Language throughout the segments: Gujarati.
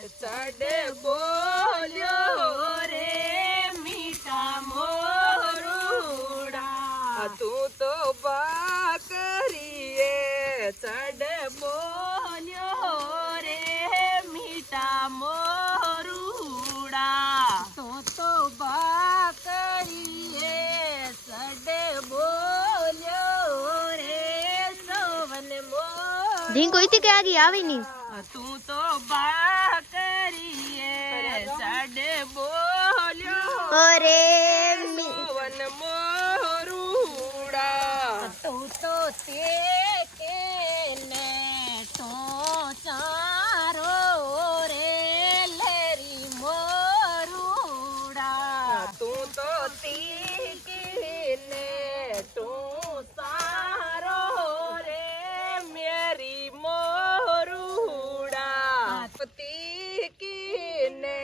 ચડે બોલ્યો રે મીઠા મોરુડા તું તો બાકરીએ ચડે બોલ્યો રે મીઠા મોરુડા તું તો બાકરીએ ચડે બોલ્યો રે સોવન મોર ઢીંગ કોઈ થી કે આगी આવી નહીં તું તો બાકરીએ ચડે બોલ્યો અરે સોવન મોરુડા તું તો તે કે ને તો ચારો રે લેરી મોરુડા તું તો તી ને તું સારો રે મેરી મોરુડા તી ને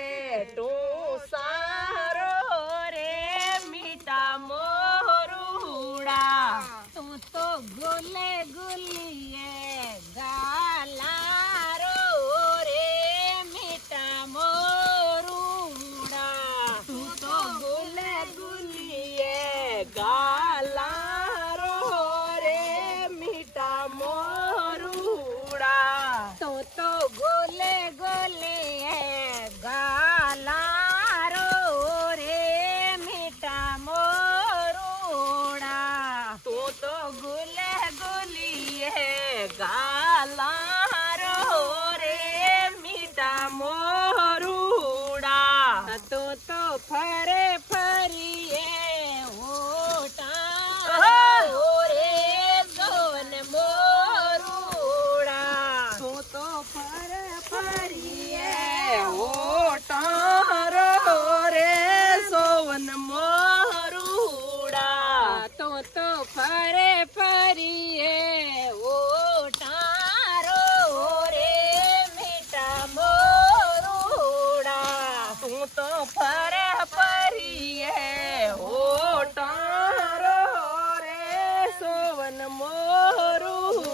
તું સારો રે મીઠા મોરુડા તું તો ગુલે ગુલિયે ગાલારો રે મીઠા મોરુડા તું તો ગુલે ગુલિયે ગાલારો રે મીઠા મોરુડા તું તો ગોલે ગોલે ગાલારો રે મીઠા મોરુડા તું તો ગોલે ગોલીએ ગાલારો રે મીઠા મોરુડા તું તો ફરે ફરીએ ઓટા રે સોન મોરુડા તું તો ફરે ફરીએ ઓટારો રે સોવન મોરુડા તું તો ફરે ફરીએ ઓટારો રે મીઠા મોરુડા તું તો ફરે ફરીએ ઓટારો રે સોવન મોરુડા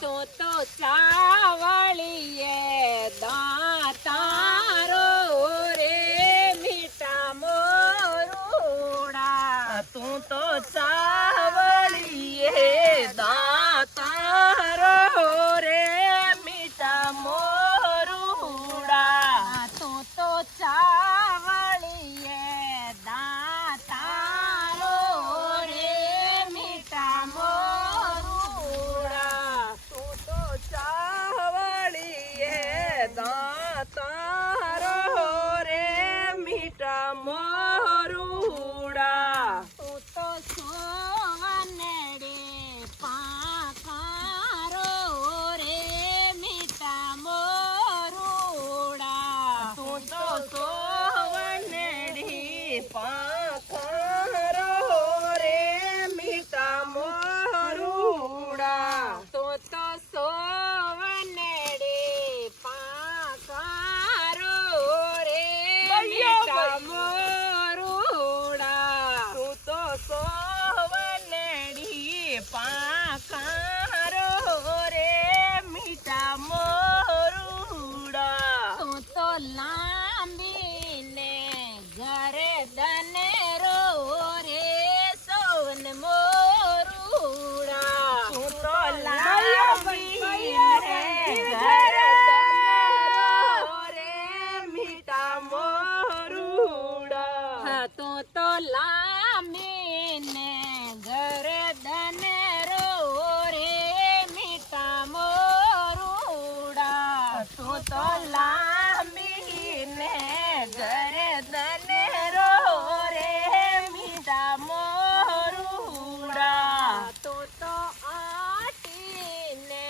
તું તો ચાવળીએ દાતારો રે મીઠા મોરુડા તું તો ચાવળીએ દાતારો રે મીઠા મોરુડા તું તો ચાવળીએ દાતારો રે મીઠા મોરુડા તું તો ચાવળીએ દાતારો રે મીઠા મોરુડા તું તો સોવનડે પાંખારો રે મીઠા મોરુડા તું તો સોવનડી પાંખારો રે મીઠા મોરુડા તું તો સોવનડે પાંખારો રે મીઠા મોરુડા તું તો સોવનડી પાંખારો રે મીઠા મોરુડા તું તો લાંબી ને ગરદન રો રે સોવન મોરુડા તું તો લાંબી ને ગરદન રો રે મીઠા મોરુડા તું તો લાંબી ને ગરદન રો રે મીઠા મોરુડા તું તો લાંબી ને ગરદન રો રે મીઠા મોરુડા તું તો આટી ને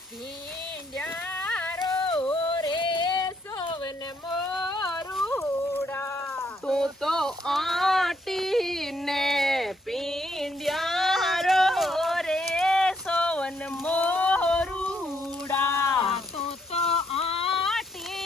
પીંડ્યા રો રે સોવન મોરુડા તું તો આટી ને પીંડ્યા રો રે સોવન મોરુડા તું તો આટી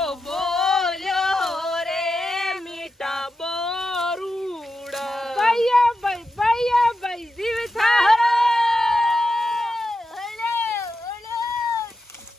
બોલ